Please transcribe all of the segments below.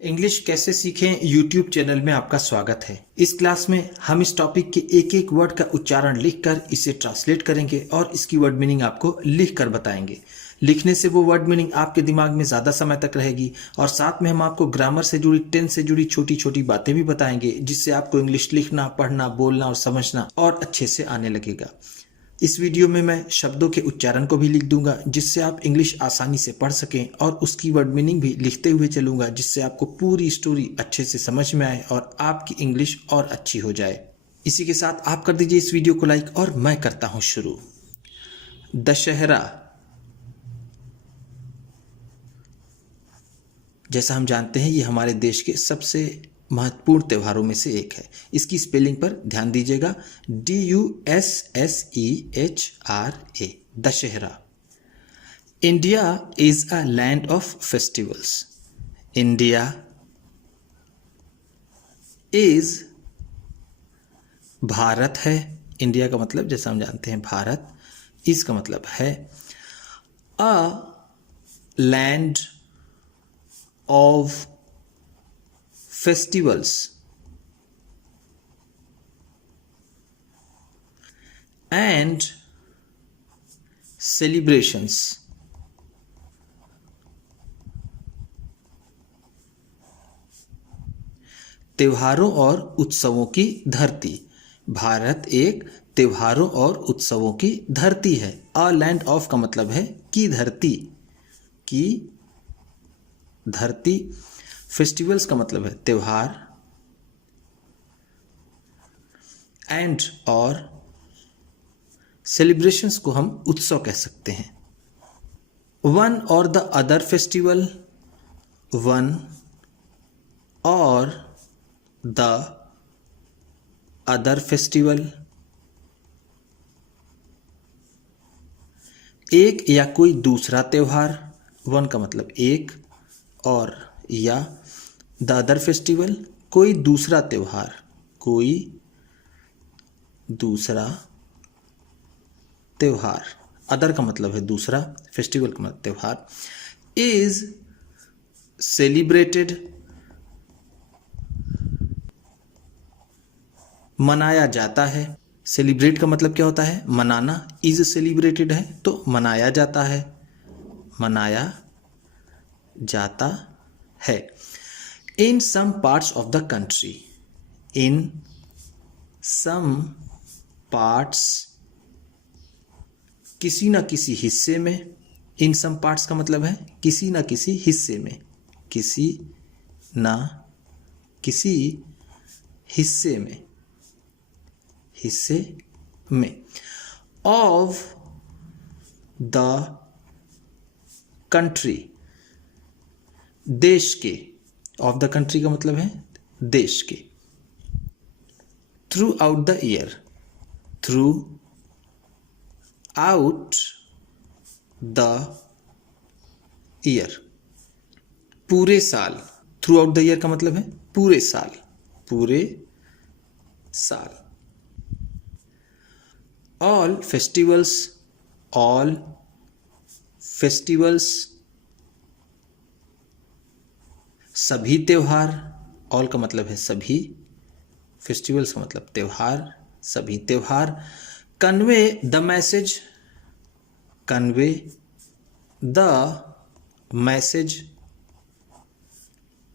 English कैसे सीखें YouTube channel में आपका स्वागत है। इस क्लास में हम इस टॉपिक के एक एक वर्ड का उच्चारण लिखकर इसे ट्रांसलेट करेंगे और इसकी वर्ड मीनिंग आपको लिखकर बताएंगे। लिखने से वो वर्ड मीनिंग आपके दिमाग में ज़्यादा समय तक रहेगी और साथ में हम आपको ग्रामर से जुड़ी, टेंस से जुड़ी छोटी छोटी बातें भी बताएंगे, जिससे आपको इंग्लिश लिखना, पढ़ना, बोलना और समझना और अच्छे से आने लगेगा। इस वीडियो में मैं शब्दों के उच्चारण को भी लिख दूंगा, जिससे आप इंग्लिश आसानी से पढ़ सकें, और उसकी वर्ड मीनिंग भी लिखते हुए चलूंगा, जिससे आपको पूरी स्टोरी अच्छे से समझ में आए और आपकी इंग्लिश और अच्छी हो जाए। इसी के साथ आप कर दीजिए इस वीडियो को लाइक और मैं करता हूं शुरू। दशहरा, जैसा हम जानते हैं ये हमारे देश के सबसे महत्वपूर्ण त्योहारों में से एक है। इसकी स्पेलिंग पर ध्यान दीजिएगा, DUSSEHRA, Dussehra. India is a land of festivals. India is, Bharat है। इंडिया का मतलब जैसा हम जानते हैं भारत। इज का मतलब है a land of festivals and celebrations। त्योहारों और उत्सवों की धरती। भारत एक त्योहारों और उत्सवों की धरती है। अ लैंड ऑफ का मतलब है की धरती, की धरती। फेस्टिवल्स का मतलब है त्योहार, एंड और सेलिब्रेशंस को हम उत्सव कह सकते हैं। वन और द अदर फेस्टिवल, वन और द अदर फेस्टिवल। एक या कोई दूसरा त्योहार। वन का मतलब एक और या द अदर फेस्टिवल कोई दूसरा त्योहार, कोई दूसरा त्योहार। अदर का मतलब है दूसरा, फेस्टिवल का मतलब त्योहार। इज सेलिब्रेटेड, मनाया जाता है। सेलिब्रेट का मतलब क्या होता है? मनाना। इज सेलिब्रेटेड है तो मनाया जाता है, मनाया जाता है। In some parts of the country, in some parts, किसी न किसी हिस्से में। इन सम पार्ट्स का मतलब है किसी न किसी हिस्से में, किसी न किसी हिस्से में, हिस्से में। ऑफ द कंट्री, देश के। ऑफ द कंट्री का मतलब है देश के। Through out the year, through out the year, पूरे साल। थ्रू आउट द ईयर का मतलब है पूरे साल, पूरे साल। ऑल फेस्टिवल्स, ऑल फेस्टिवल्स, सभी त्योहार। ऑल का मतलब है सभी, फेस्टिवल्स का मतलब त्योहार, सभी त्योहार। Convey the message, convey the message,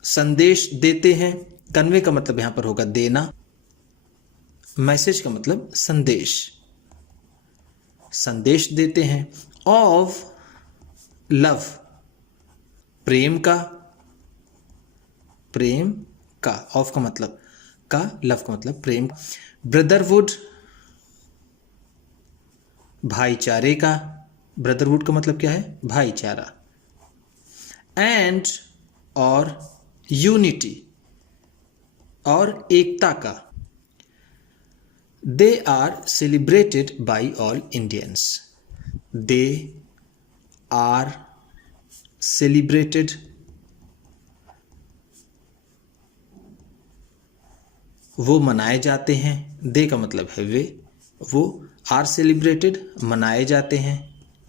संदेश देते हैं। कन्वे का मतलब यहां पर होगा देना, मैसेज का मतलब संदेश, संदेश देते हैं। ऑफ लव, प्रेम का, प्रेम का। ऑफ का मतलब का, लव का मतलब प्रेम। ब्रदरहुड, भाईचारे का। ब्रदरहुड का मतलब क्या है? भाईचारा। एंड और यूनिटी, और एकता का। They are celebrated by all Indians, they are celebrated, वो मनाए जाते हैं। दे का मतलब है वे, वो। आर सेलिब्रेटेड, मनाए जाते हैं,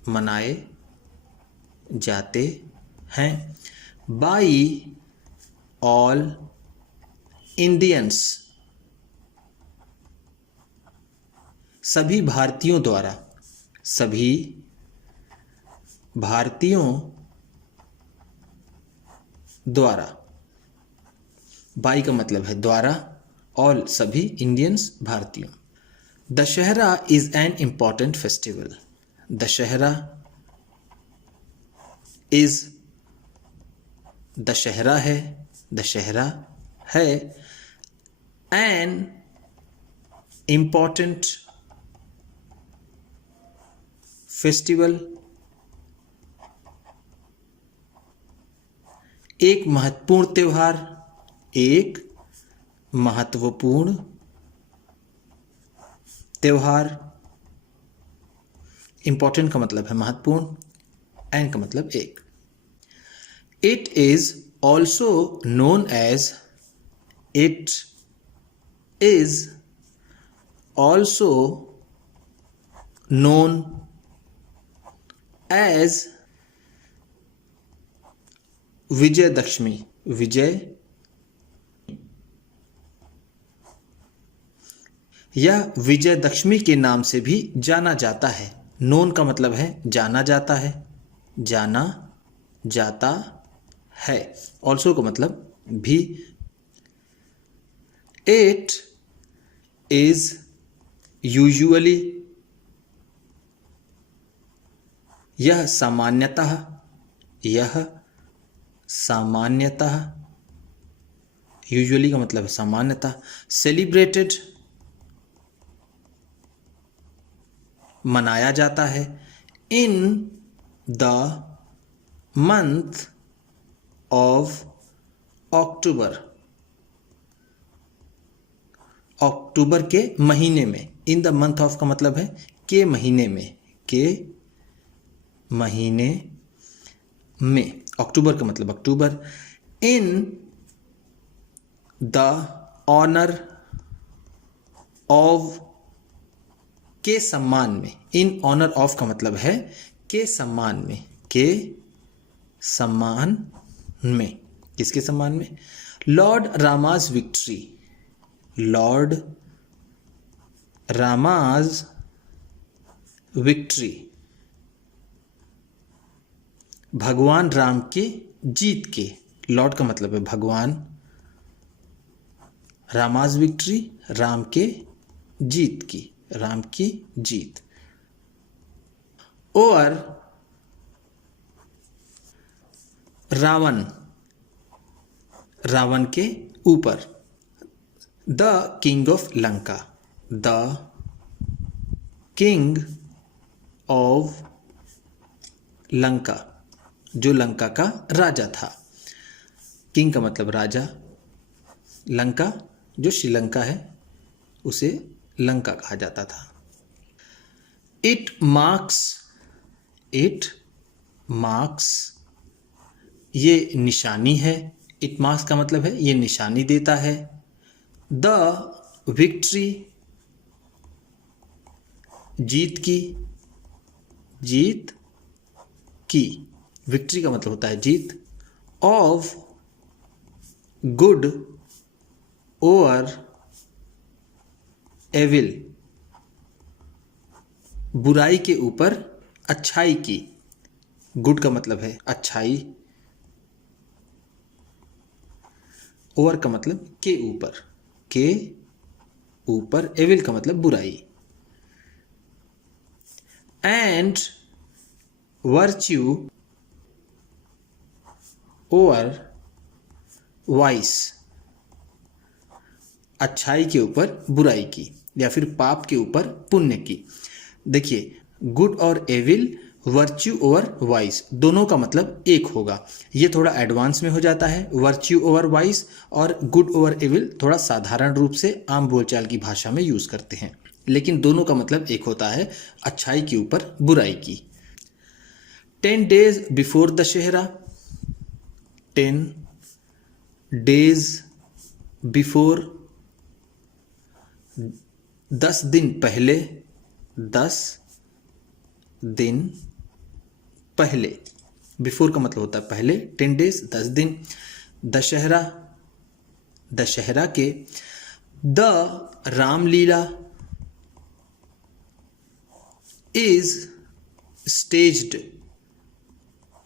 मनाए जाते हैं। बाई ऑल इंडियंस, सभी भारतीयों द्वारा, सभी भारतीयों द्वारा, बाई का मतलब है द्वारा, ऑल सभी, इंडियंस भारतीयों। Dussehra is an important festival, Dussehra is, Dussehra है, दशहरा है, एन इम्पॉर्टेंट फेस्टिवल, एक महत्वपूर्ण त्योहार, एक महत्वपूर्ण त्योहार। इंपॉर्टेंट का मतलब है महत्वपूर्ण, एन का मतलब एक। It is also known as, it is also known as Vijayadashami, विजय, यह विजयदशमी के नाम से भी जाना जाता है। नोन का मतलब है जाना जाता है, जाना जाता है। ऑल्सो का मतलब भी। इट इज यूजुअली, यह सामान्यतः, यह सामान्यतः, यूजुअली का मतलब है सामान्यतः। सेलिब्रेटेड, मनाया जाता है। In the month of October, अक्टूबर के महीने में। इन द मंथ ऑफ का मतलब है के महीने में, के महीने में, अक्टूबर का मतलब अक्टूबर। इन द ऑनर ऑफ, के सम्मान में। इन ऑनर ऑफ का मतलब है के सम्मान में, के सम्मान में, किसके सम्मान में? Lord Rama's victory, Lord Rama's victory, भगवान राम के जीत के। लॉर्ड का मतलब है भगवान, रामाज विक्ट्री, राम के जीत की, राम की जीत। और रावण, रावण के ऊपर। The king of Lanka, the king of Lanka, जो लंका का राजा था। किंग का मतलब राजा, लंका जो श्रीलंका है उसे लंका कहा जाता था। इट मार्क्स, इट मार्क्स, ये निशानी है। इट मार्क्स का मतलब है ये निशानी देता है। द विक्ट्री, जीत की, जीत की, विक्ट्री का मतलब होता है जीत। ऑफ गुड ओवर एविल, बुराई के ऊपर अच्छाई की। गुड का मतलब है अच्छाई, ओवर का मतलब के ऊपर, के ऊपर, एविल का मतलब बुराई। एंड वर्च्यू ओवर वाइस, अच्छाई के ऊपर बुराई की, या फिर पाप के ऊपर पुण्य की। देखिए, गुड और एविल, वर्च्यू ओवर वाइस, दोनों का मतलब एक होगा। ये थोड़ा एडवांस में हो जाता है, वर्च्यू ओवर वाइस, और गुड ओवर एविल थोड़ा साधारण रूप से आम बोलचाल की भाषा में यूज करते हैं, लेकिन दोनों का मतलब एक होता है, अच्छाई के ऊपर बुराई की। 10 days before Dussehra, 10 days before, 10 दिन पहले, 10 दिन पहले। बिफोर का मतलब होता है पहले, 10 days 10 दिन। दशहरा दशहरा के। The Ramlila is staged,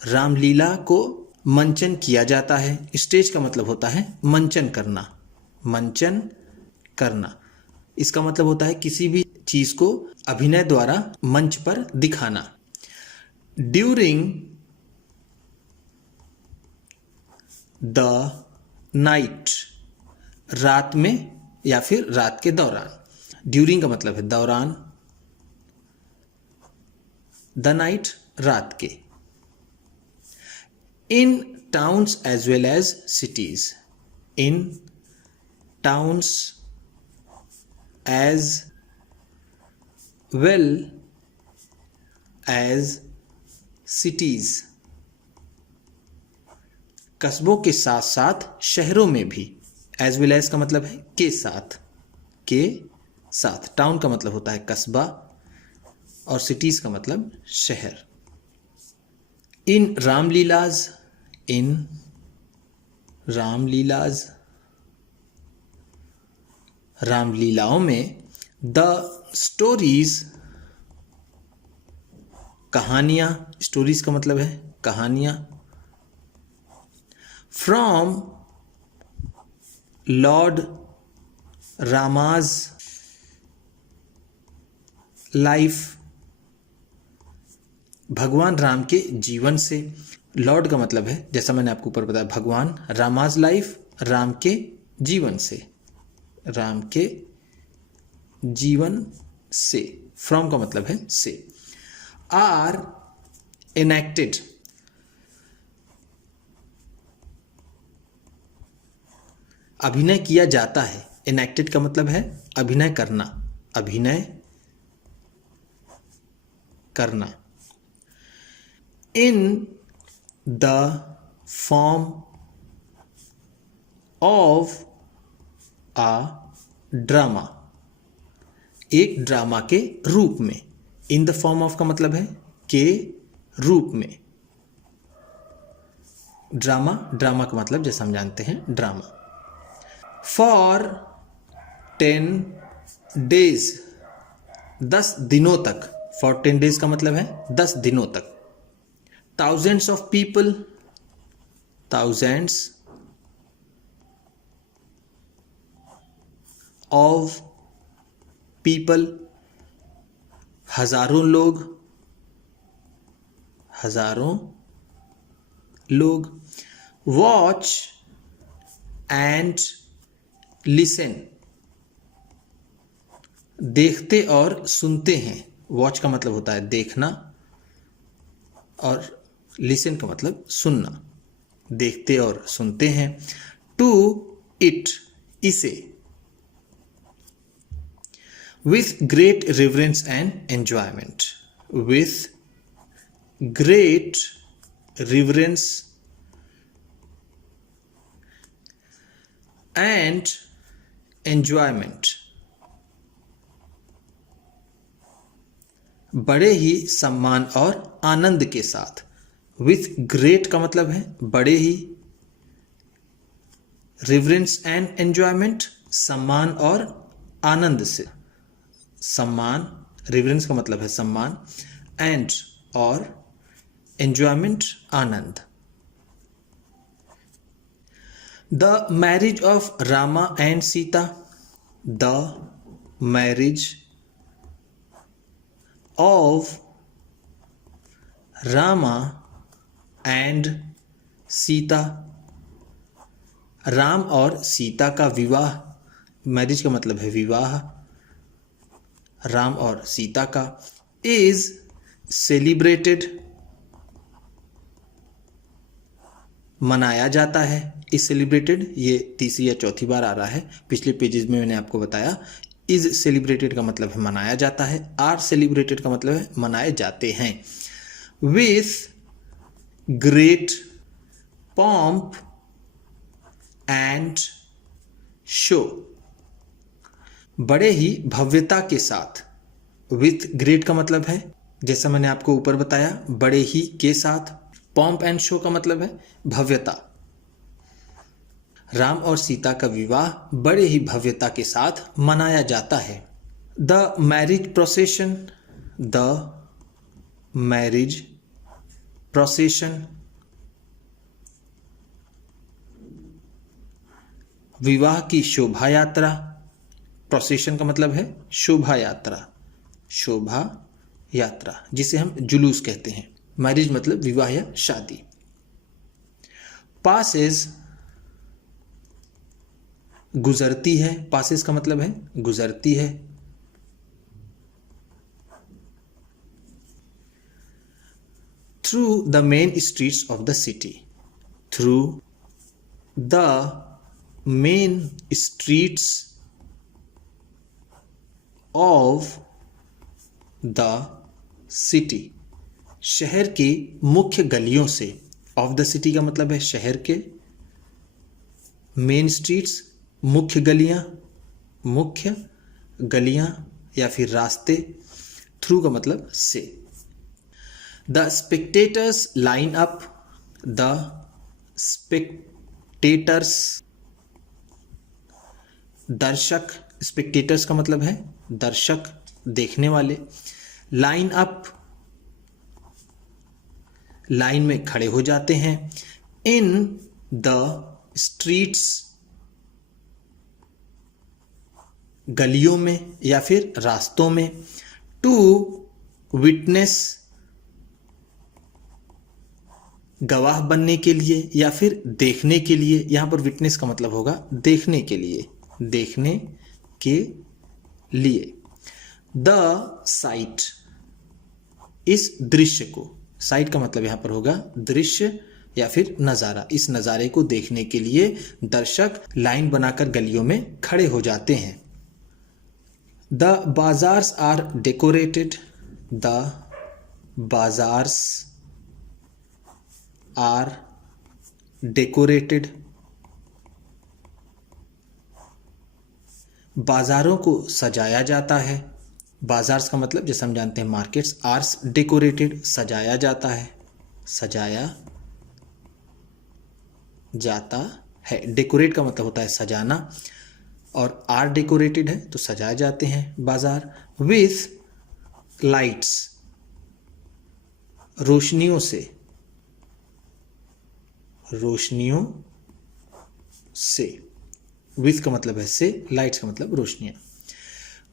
Ramlila को मंचन किया जाता है। स्टेज का मतलब होता है मंचन करना, मंचन करना। इसका मतलब होता है किसी भी चीज को अभिनय द्वारा मंच पर दिखाना। ड्यूरिंग द नाइट, रात में या फिर रात के दौरान। ड्यूरिंग का मतलब है दौरान, द नाइट रात के। In towns as well as cities, in towns as well as cities, कस्बों के साथ साथ शहरों में भी। एज वेल एज का मतलब है के साथ, के साथ। टाउन का मतलब होता है कस्बा और सिटीज का मतलब शहर। इन रामलीलाज, इन रामलीलाज, रामलीलाओं में। द स्टोरीज, कहानियां, स्टोरीज का मतलब है कहानियां। फ्रॉम लॉर्ड रामाज लाइफ, भगवान राम के जीवन से। लॉर्ड का मतलब है, जैसा मैंने आपको ऊपर बताया, भगवान। रामाज लाइफ, राम के जीवन से, राम के जीवन से। फ्रॉम का मतलब है से। आर एनेक्टेड, अभिनय किया जाता है। एनेक्टेड का मतलब है अभिनय करना, अभिनय करना। In the form of a drama, एक ड्रामा के रूप में। इन द फॉर्म ऑफ का मतलब है के रूप में। ड्रामा, ड्रामा का मतलब जैसा हम जानते हैं ड्रामा। फॉर 10 days, 10 दिनों तक। फॉर 10 days का मतलब है 10 दिनों तक। thousands of people, thousands of people, हजारों लोग, हजारों लोग। वॉच एंड लिसन, देखते और सुनते हैं। वॉच का मतलब होता है देखना और लिसन का मतलब सुनना, देखते और सुनते हैं। टू इट, इसे। With great reverence and enjoyment, with great reverence and enjoyment, बड़े ही सम्मान और आनंद के साथ। विथ ग्रेट का मतलब है बड़े ही, रिवरेंस एंड एंजॉयमेंट, सम्मान और आनंद से। सम्मान, रिवरेंस का मतलब है सम्मान, एंड और enjoyment Anand. The marriage of Rama and Sita, the marriage of Rama and Sita, Ram और सीता का विवाह। मैरिज का मतलब है विवाह, राम और सीता का। इज सेलिब्रेटेड, मनाया जाता है। इज सेलिब्रेटेड, ये तीसरी या चौथी बार आ रहा है, पिछले पेजेस में मैंने आपको बताया। इज सेलिब्रेटेड का मतलब है मनाया जाता है। आर सेलिब्रेटेड का मतलब है मनाए जाते हैं। With great pomp and show, बड़े ही भव्यता के साथ। विथ ग्रेट का मतलब है, जैसा मैंने आपको ऊपर बताया, बड़े ही के साथ। पॉम्प एंड शो का मतलब है भव्यता। राम और सीता का विवाह बड़े ही भव्यता के साथ मनाया जाता है। The marriage procession, the marriage procession, विवाह की शोभा यात्रा। प्रोसेशन का मतलब है शोभा यात्रा, शोभा यात्रा जिसे हम जुलूस कहते हैं। मैरिज मतलब विवाह या शादी। पासेस, गुजरती है। पासेस का मतलब है गुजरती है। Through the main streets of the city, through the main streets of the city, शहर की मुख्य गलियों से। ऑफ द सिटी का मतलब है शहर के। मेन स्ट्रीट्स मुख्य गलियां, मुख्य गलियां या फिर रास्ते। थ्रू का मतलब से। The spectators line up, the spectators, दर्शक। स्पेक्टेटर्स का मतलब है दर्शक, देखने वाले। लाइन अप, लाइन में खड़े हो जाते हैं। इन द स्ट्रीट्स, गलियों में या फिर रास्तों में। टू विटनेस, गवाह बनने के लिए या फिर देखने के लिए। यहां पर विटनेस का मतलब होगा देखने के लिए, देखने के लिए। द साइट, इस दृश्य को। साइट का मतलब यहां पर होगा दृश्य या फिर नजारा। इस नजारे को देखने के लिए दर्शक लाइन बनाकर गलियों में खड़े हो जाते हैं। The bazaars are decorated, the bazaars are decorated, बाजारों को सजाया जाता है। बाजार्स का मतलब जैसे हम जानते हैं मार्केट्स। आर्स डेकोरेटेड, सजाया जाता है, सजाया जाता है। डेकोरेट का मतलब होता है सजाना और आर डेकोरेटेड है तो सजाए जाते हैं बाजार। विथ लाइट्स, रोशनियों से, रोशनियों से। विथ का मतलब है से, लाइट्स का मतलब रोशनियां।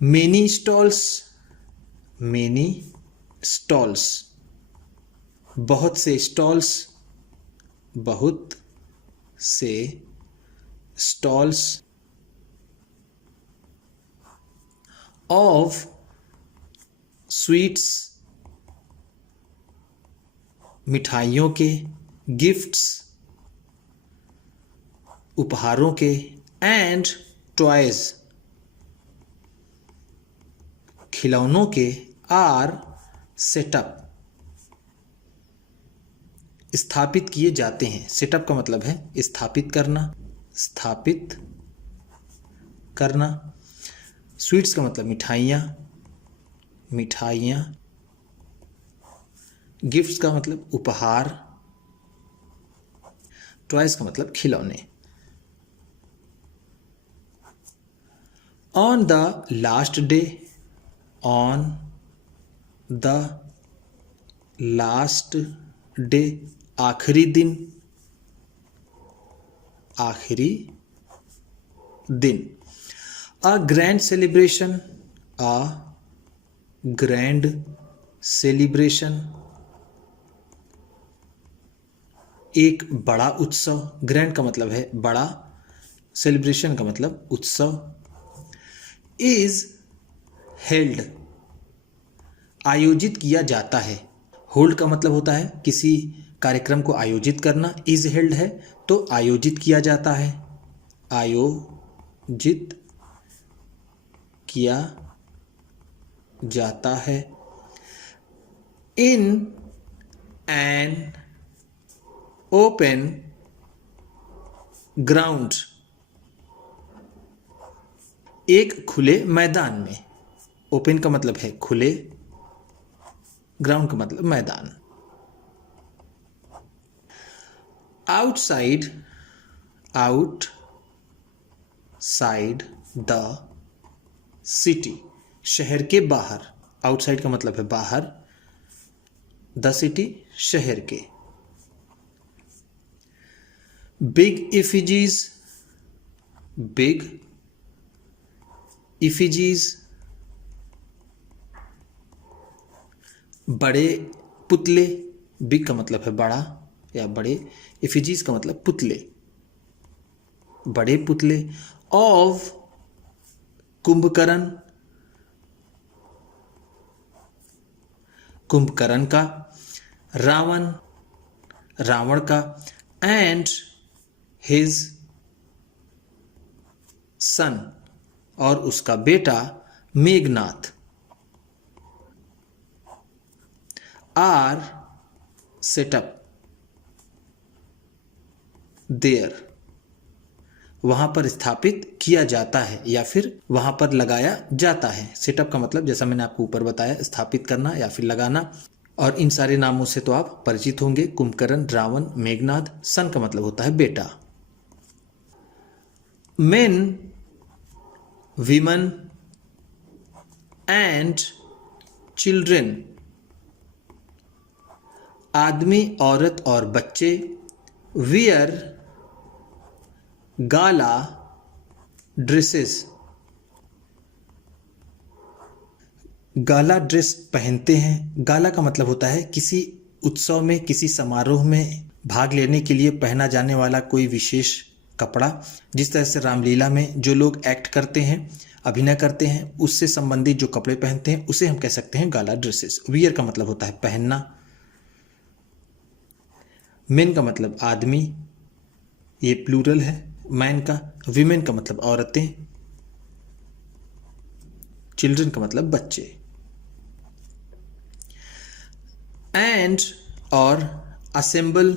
मेनी स्टॉल्स, मेनी स्टॉल्स, बहुत से स्टॉल्स, बहुत से स्टॉल्स। ऑफ स्वीट्स, मिठाइयों के। गिफ्ट्स, उपहारों के। एंड टॉयज, खिलौनों के। आर सेटअप, स्थापित किए जाते हैं। सेटअप का मतलब है स्थापित करना, स्थापित करना। स्वीट्स का मतलब मिठाइयाँ, मिठाइयाँ। गिफ्ट्स का मतलब उपहार। टॉयज का मतलब खिलौने। On the last day, on the last day, आखिरी दिन, आखिरी दिन। A grand celebration, a grand celebration, एक बड़ा उत्सव। ग्रैंड का मतलब है बड़ा, सेलिब्रेशन का मतलब उत्सव। इज हेल्ड, आयोजित किया जाता है। होल्ड का मतलब होता है किसी कार्यक्रम को आयोजित करना। इज हेल्ड है तो आयोजित किया जाता है, आयोजित किया जाता है। इन एन ओपन ग्राउंड, एक खुले मैदान में। ओपन का मतलब है खुले, ग्राउंड का मतलब मैदान। Outside, outside, side the city, शहर के बाहर, आउटसाइड का मतलब है बाहर, द सिटी शहर के। बिग इफिजीज, बिग इफिजीज, बड़े पुतले, बिग का मतलब है बड़ा या बड़े, इफिजीज का मतलब पुतले, बड़े पुतले। ऑफ कुंभकर्ण, कुंभकर्ण का। रावण, रावण का। एंड हिज सन, और उसका बेटा मेघनाथ। आर सेटअप देयर, वहां पर स्थापित किया जाता है या फिर वहां पर लगाया जाता है। सेटअप का मतलब जैसा मैंने आपको ऊपर बताया, स्थापित करना या फिर लगाना। और इन सारे नामों से तो आप परिचित होंगे, कुंभकर्ण, रावण, मेघनाथ। सन का मतलब होता है बेटा। मेन, विमन एंड चिल्ड्रेन, आदमी, औरत और बच्चे। वियर गाला ड्रेसेस, गाला ड्रेस पहनते हैं। गाला का मतलब होता है किसी उत्सव में, किसी समारोह में भाग लेने के लिए पहना जाने वाला कोई विशेष कपड़ा। जिस तरह से रामलीला में जो लोग एक्ट करते हैं, अभिनय करते हैं, उससे संबंधित जो कपड़े पहनते हैं उसे हम कह सकते हैं गाला ड्रेसेस। वियर का मतलब होता है पहनना। मेन का मतलब आदमी, ये प्लूरल है मैन का। विमेन का मतलब औरतें। चिल्ड्रन का मतलब बच्चे। एंड और असेंबल,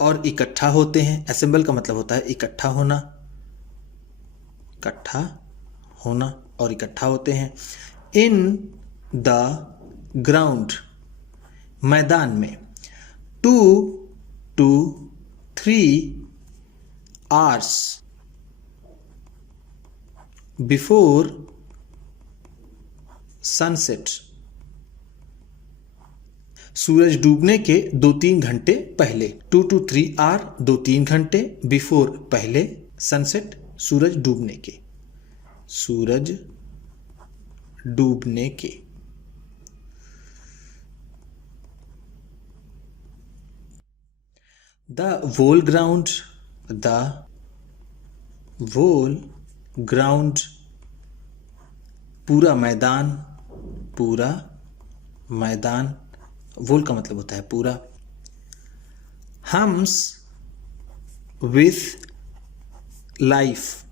और इकट्ठा होते हैं। असेंबल का मतलब होता है इकट्ठा होना, इकट्ठा होना और इकट्ठा होते हैं। इन द ग्राउंड, मैदान में। 2 to 3 hours before sunset, सूरज डूबने के 2-3 घंटे पहले। 2 to 3 आवर, 2-3 घंटे। बिफोर पहले, सनसेट सूरज डूबने के, सूरज डूबने के। The whole ground, the whole ground, पूरा मैदान, पूरा मैदान। वोल का मतलब होता है पूरा। हम्स विथ लाइफ,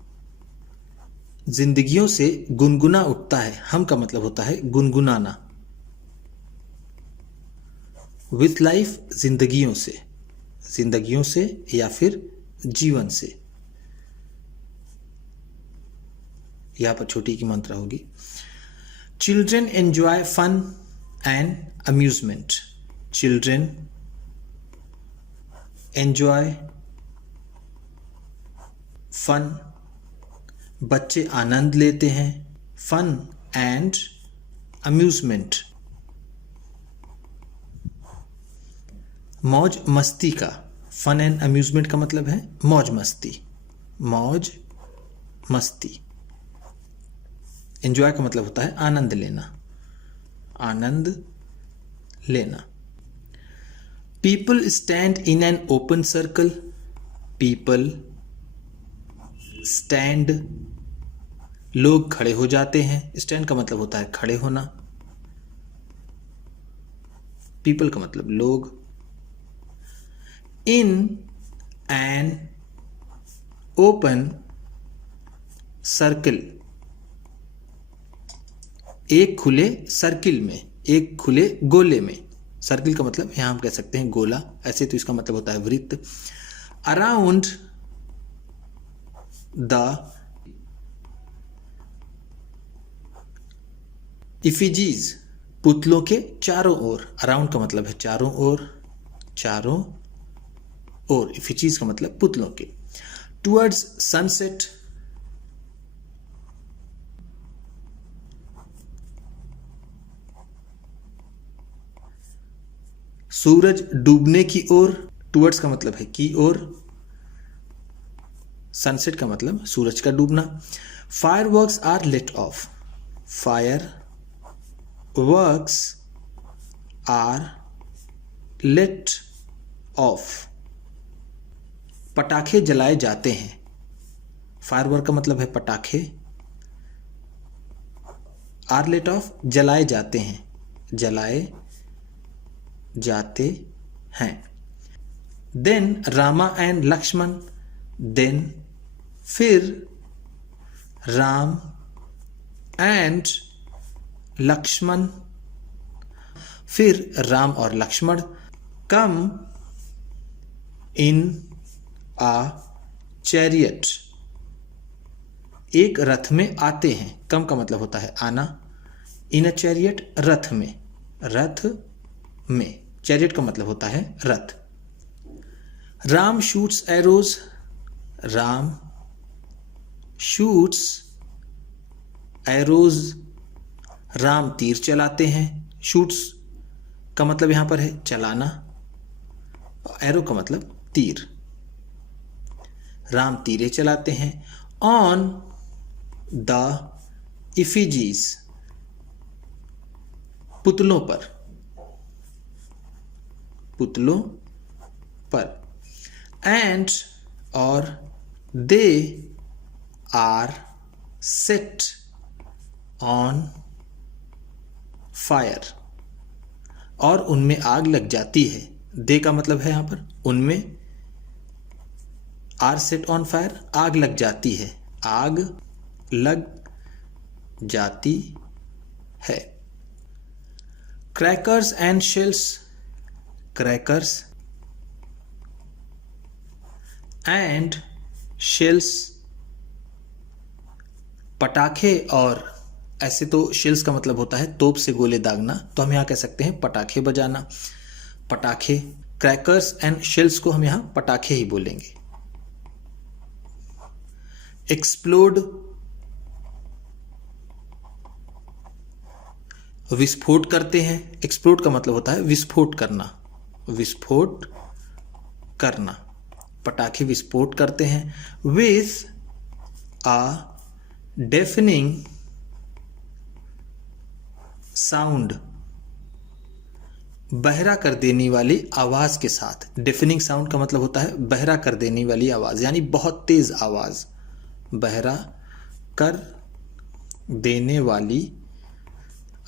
जिंदगियों से गुनगुना उठता है। हम का मतलब होता है गुनगुनाना। विथ लाइफ, जिंदगियों से, जिंदगियों से या फिर जीवन से। यहां पर छोटी की मात्रा होगी। Children enjoy fun and amusement, children enjoy fun, बच्चे आनंद लेते हैं। फन एंड अम्यूजमेंट, मौज मस्ती का। फन एंड अम्यूजमेंट का मतलब है मौज मस्ती, मौज मस्ती। एंजॉय का मतलब होता है आनंद लेना, आनंद लेना। People stand in an open circle, people stand, लोग खड़े हो जाते हैं। स्टैंड का मतलब होता है खड़े होना। पीपल का मतलब लोग। इन एन ओपन सर्कल, एक खुले सर्किल में, एक खुले गोले में। सर्किल का मतलब यहां हम कह सकते हैं गोला, ऐसे तो इसका मतलब होता है वृत्त। अराउंड द इफिजीज, पुतलों के चारों ओर। अराउंड का मतलब है चारों ओर, चारों ओर। इफिजीज का मतलब पुतलों के। टुवर्ड्स सनसेट, सूरज डूबने की ओर, टुवर्ड्स का मतलब है की ओर, सनसेट का मतलब सूरज का डूबना। Fireworks are let off, fireworks are let off, पटाखे जलाए जाते हैं। फायरवर्क का मतलब है पटाखे, आर लेट ऑफ जलाए जाते हैं, जलाए जाते हैं। Then Rama and Lakshman, then फिर राम एंड लक्ष्मण, फिर राम और लक्ष्मण, कम इन आ चैरियट, एक रथ में आते हैं। कम का मतलब होता है आना, इन अ चैरियट रथ में, रथ में, चैरियट का मतलब होता है रथ। Ram shoots arrows, Ram shoots arrows, Ram तीर चलाते हैं। शूट्स का मतलब यहां पर है चलाना, एरो का मतलब तीर, राम तीरे चलाते हैं। ऑन द इफिजीज, पुतलों पर, पुतलों पर। एंड और they are set on fire, और उनमें आग लग जाती है। दे का मतलब है यहां पर उनमें, आर सेट ऑन फायर आग लग जाती है, आग लग जाती है। Crackers and shells, crackers and shells, पटाखे और, ऐसे तो शेल्स का मतलब होता है तोप से गोले दागना, तो हम यहां कह सकते हैं पटाखे बजाना, पटाखे। क्रैकर्स एंड शेल्स को हम यहां पटाखे ही बोलेंगे। एक्सप्लोड, विस्फोट करते हैं। एक्सप्लोड का मतलब होता है विस्फोट करना, विस्फोट करना, पटाखे विस्फोट करते हैं। विथ आ डेफनिंग साउंड, बहरा कर देने वाली आवाज के साथ। डेफनिंग साउंड का मतलब होता है बहरा कर देने वाली आवाज, यानी बहुत तेज आवाज, बहरा कर देने वाली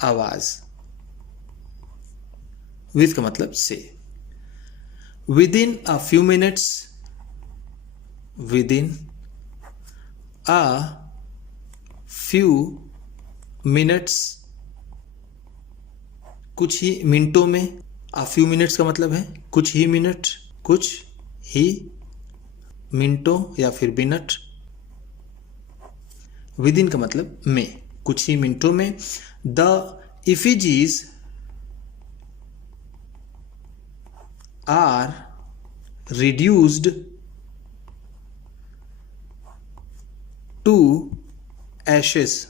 आवाज। विद का मतलब से। With in a few minutes, with in a few minutes, कुछ ही मिनटों में। अ फ्यू मिनट्स का मतलब है कुछ ही मिनट, कुछ ही मिनटों या फिर मिनट। विद इन का मतलब में, कुछ ही मिनटों में। The effigies are reduced to ashes,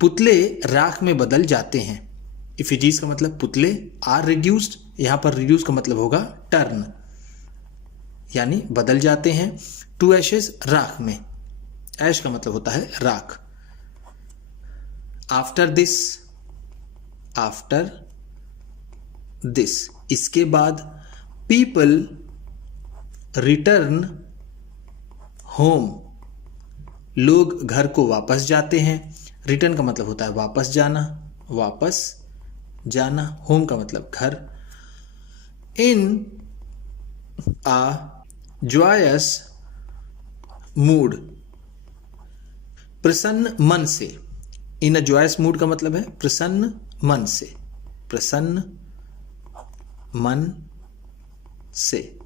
पुतले राख में बदल जाते हैं। इफिजीज का मतलब पुतले, आर रिड्यूस्ड, यहां पर रिड्यूस का मतलब होगा टर्न, यानी बदल जाते हैं। टू एशेस, राख में, ऐश का मतलब होता है राख। आफ्टर दिस, आफ्टर दिस, इसके बाद। पीपल रिटर्न होम, लोग घर को वापस जाते हैं। रिटर्न का मतलब होता है वापस जाना, वापस जाना। होम का मतलब घर। इन आ जॉयस मूड, प्रसन्न मन से। इन अ जॉयस मूड का मतलब है प्रसन्न मन से, प्रसन्न मन से।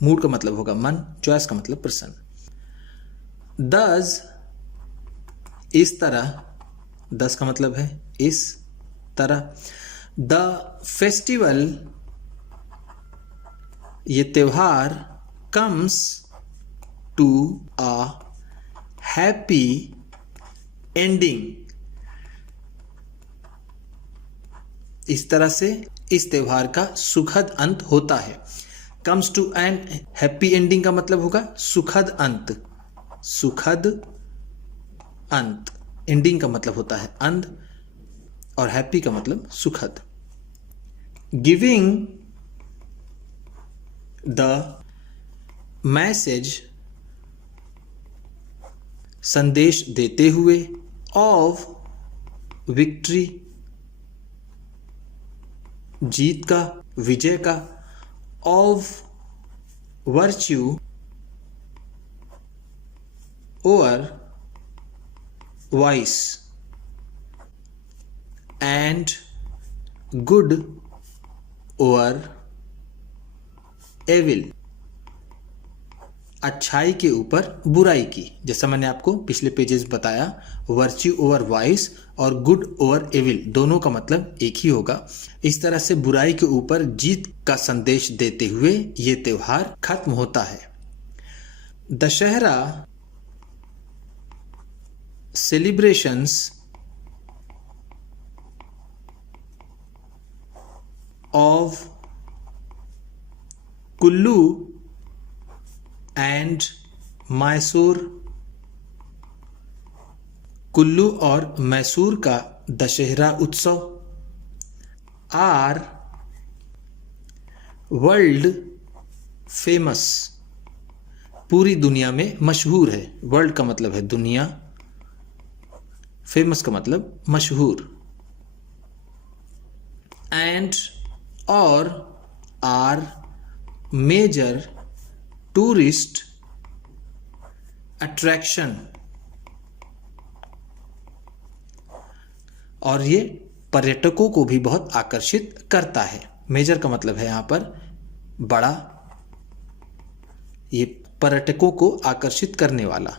मूड का मतलब होगा मन, जॉयस का मतलब प्रसन्न। दस, इस तरह, दस का मतलब है इस तरह। द फेस्टिवल, ये त्योहार। comes to a happy ending। इस तरह से इस त्योहार का सुखद अंत होता है। comes to an happy ending का मतलब होगा सुखद अंत। सुखद अंत, एंडिंग का मतलब होता है अंत और हैप्पी का मतलब सुखद। गिविंग द मैसेज, संदेश देते हुए, ऑफ विक्ट्री, जीत का, विजय का, of virtue, over vice, and good over evil, अच्छाई के ऊपर बुराई की। जैसा मैंने आपको पिछले पेजेस बताया, वर्च्यू ओवर वाइस और गुड ओवर एविल दोनों का मतलब एक ही होगा। इस तरह से बुराई के ऊपर जीत का संदेश देते हुए ये त्योहार खत्म होता है। Dussehra celebrations of Kullu and Mysore, Kullu और मैसूर का दशहरा उत्सव, आर वर्ल्ड फेमस, पूरी दुनिया में मशहूर है। वर्ल्ड का मतलब है दुनिया, फेमस का मतलब मशहूर, एंड और आर मेजर टूरिस्ट अट्रैक्शन, और ये पर्यटकों को भी बहुत आकर्षित करता है। मेजर का मतलब है यहां पर बड़ा, ये पर्यटकों को आकर्षित करने वाला,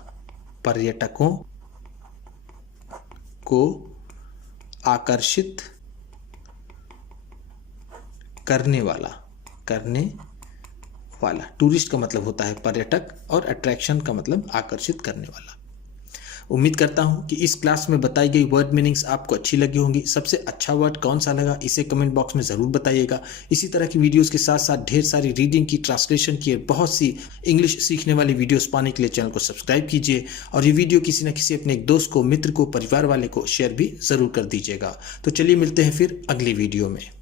पर्यटकों को आकर्षित करने वाला, टूरिस्ट का मतलब होता है पर्यटक और अट्रैक्शन का मतलब आकर्षित करने वाला। उम्मीद करता हूं कि इस क्लास में बताई गई वर्ड मीनिंग्स आपको अच्छी लगी होंगी। सबसे अच्छा वर्ड कौन सा लगा इसे कमेंट बॉक्स में ज़रूर बताइएगा। इसी तरह की वीडियोस के साथ साथ ढेर सारी रीडिंग की, ट्रांसलेशन की, बहुत सी इंग्लिश सीखने वाली वीडियोस पाने के लिए चैनल को सब्सक्राइब कीजिए और ये वीडियो किसी न किसी अपने एक दोस्त को, मित्र को, परिवार वाले को शेयर भी ज़रूर कर दीजिएगा। तो चलिए मिलते हैं फिर अगली वीडियो में।